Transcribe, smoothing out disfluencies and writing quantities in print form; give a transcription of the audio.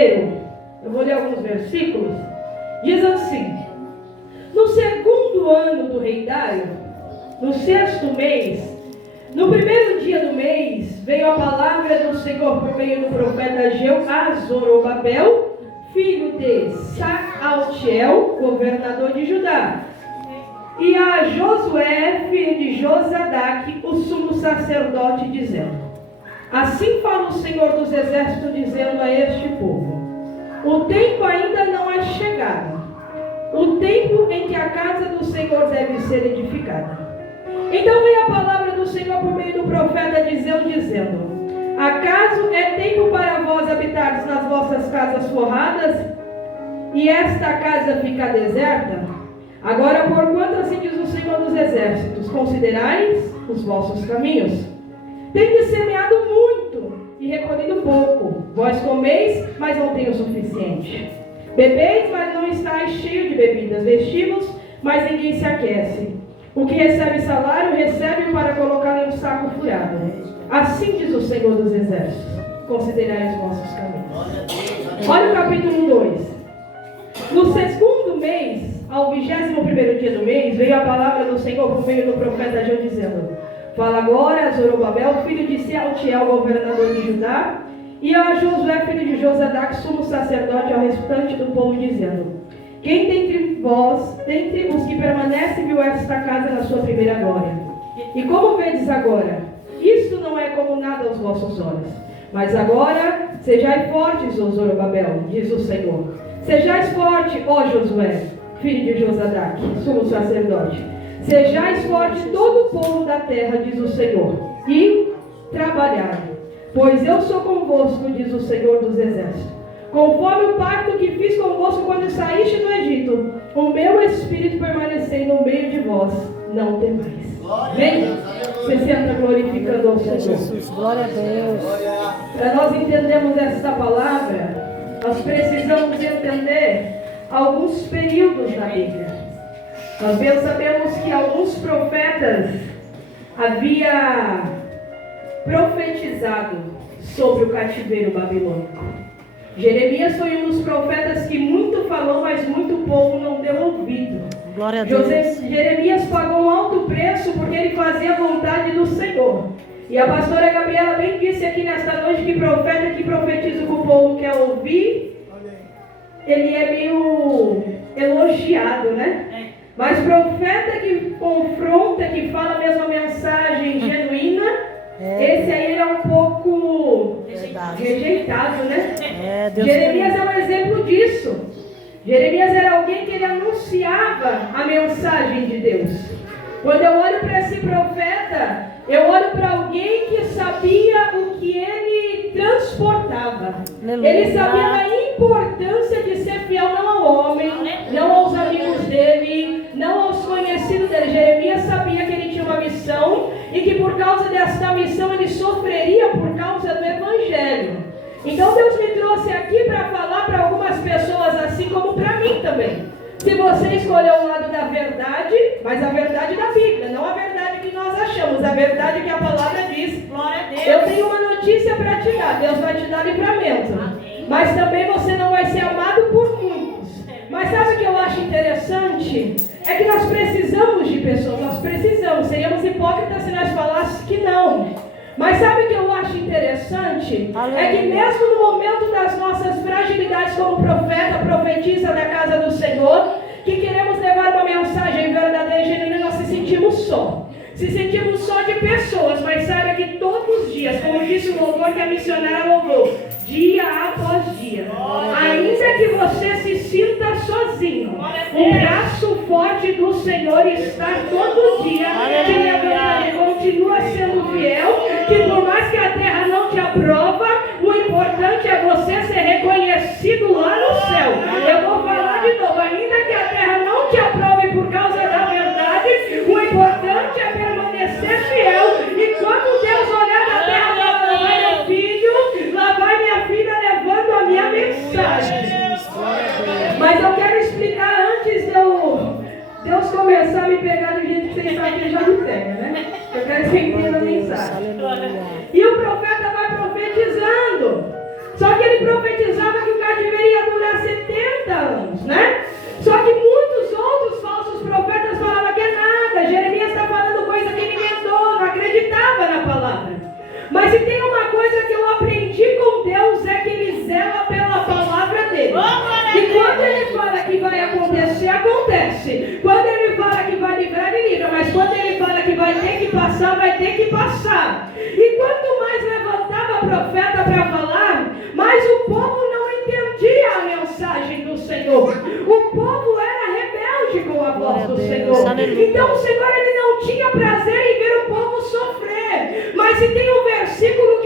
Eu vou ler alguns versículos. Diz assim: no segundo ano do reinário, no sexto mês, no primeiro dia do mês, veio a palavra do Senhor por meio do profeta Ageu a Zorobabel, filho de Saaltiel, governador de Judá, e a Josué, filho de Josadaque, o sumo sacerdote, dizendo: assim fala o Senhor dos exércitos, dizendo a este povo: o tempo ainda não é chegado, o tempo em que a casa do Senhor deve ser edificada. Então veio a palavra do Senhor por meio do profeta dizendo: acaso é tempo para vós habitardes nas vossas casas forradas, e esta casa fica deserta? Agora, porquanto assim diz o Senhor dos exércitos, considerais os vossos caminhos. Tendes semeado muito e recolhido pouco. Vós comeis, mas não tem o suficiente. Bebeis, mas não estáis cheio de bebidas. Vestimos, mas ninguém se aquece. O que recebe salário, recebe para colocar em um saco furado. Assim diz o Senhor dos exércitos: considerai os vossos caminhos. Olha o capítulo 2. No segundo mês, ao 21º dia do mês, veio a palavra do Senhor por meio do profeta Ageu, dizendo: fala agora a Zorobabel, filho de Sealtiel, governador de Judá, e a Josué, filho de Josadaque, sumo sacerdote, ao restante do povo, dizendo: quem dentre vós, dentre os que permanecem, viu esta casa na sua primeira glória? E como vedes agora? Isto não é como nada aos vossos olhos. Mas agora, sejai fortes, ó Zorobabel, diz o Senhor. Sejais forte, ó Josué, filho de Josadaque, sumo sacerdote. Sejais forte todo o povo da terra, diz o Senhor, e trabalhai, pois eu sou convosco, diz o Senhor dos exércitos. Conforme o pacto que fiz convosco quando saíste do Egito, o meu espírito permanecei no meio de vós, não temais. Vem, você senta glorificando ao Senhor. Jesus, glória a Deus. Para nós entendermos essa palavra, nós precisamos entender alguns períodos da Bíblia. Nós bem sabemos que alguns profetas haviam profetizado sobre o cativeiro babilônico. Jeremias foi um dos profetas que muito falou, mas muito pouco não deu ouvido. Glória a Deus. Jeremias pagou um alto preço porque ele fazia a vontade do Senhor. E a pastora Gabriela bem disse aqui nesta noite que profeta que profetiza o que o povo quer ouvir, ele é meio elogiado, né? Mas profeta que confronta, que fala a mesma mensagem genuína, esse aí é um pouco rejeitado, né? Jeremias é um exemplo disso. Jeremias era alguém que ele anunciava a mensagem de Deus. Quando eu olho para esse profeta, eu olho para alguém que sabia o que ele transportava. Ele sabia da importância de ser fiel não ao homem, não aos amigos dele, não aos conhecidos dele. Jeremias sabia que ele tinha uma missão e que por causa desta missão ele sofreria por causa do Evangelho. Então Deus me trouxe aqui para falar para algumas pessoas, assim como para mim também. Se você escolheu o lado da verdade, mas a verdade da Bíblia, não a verdade que nós achamos, a verdade que a palavra diz. Glória a Deus. Eu tenho uma notícia para te dar, Deus vai te dar livramento. Amém. Mas também você não vai ser amado por muitos. Mas sabe o que eu acho interessante? É que nós precisamos de pessoas, nós precisamos. Seríamos hipócritas se nós falássemos que não. Mas sabe o que eu acho interessante? Aleluia. É que mesmo no momento das nossas fragilidades como profeta, profetisa da casa do Senhor, que queremos levar uma mensagem verdadeira e genuína, nós se sentimos só. Se sentimos só de pessoas, mas saiba que todos os dias, como disse o louvor que a missionária louvou, dia após dia, ainda que você se sinta sozinho, o braço forte do Senhor está todo dia te levando, continua sendo fiel, que por mais que a terra não te aprova, o importante é você ser reconhecido lá no céu. Eu vou falar de novo, ainda que a terra não te aprove por causa da verdade, o importante é permanecer fiel. E quando Deus olhar na terra, lá vai meu filho, lá vai minha filha levando a minha mensagem. Mas eu quero explicar antes de Deus começar a me pegar do jeito que vocês sabem que ele já me pega, né? Eu quero que você entenda a mensagem. E o profeta vai profetizando. Só que ele profetizava que o Senhor. O povo era rebelde com a voz do Senhor. Aleluia. Então o Senhor ele não tinha prazer em ver o povo sofrer. Mas se tem um versículo